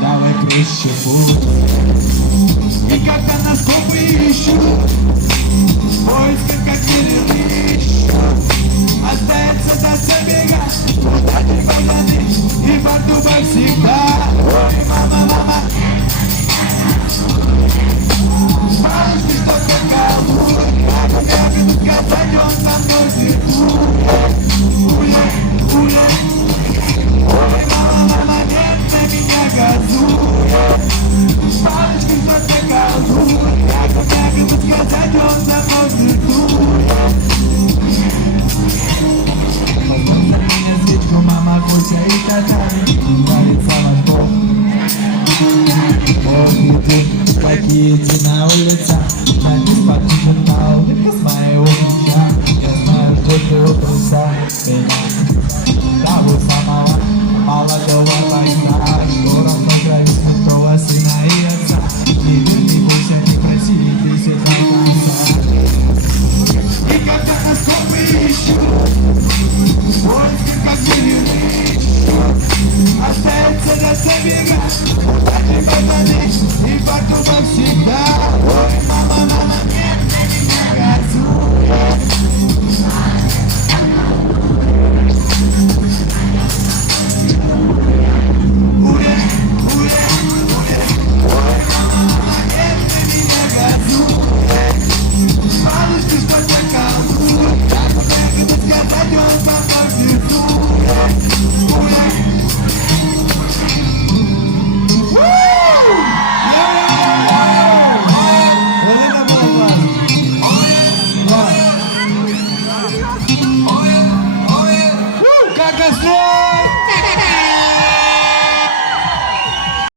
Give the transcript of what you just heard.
Давай круче путь. И когда нас копы ищут, в поисках как перелищ, остается до забега, куда не пойданы, и под дубом всегда. Ой, мама, мама, бабушки, что такая бурь, как я буду сказать, он со мной звернул. Ой, мама, мама, нет на меня газуй. Палочки, что такая бурь, как я буду сказать, он со мной звернул. Познался меня свечку, мама, Костя и Татьяна, творится ваш Бог. Какие идти на улицах, на беспокойном на улыбка с моего плеча. Я знаю, что ты у труса, меня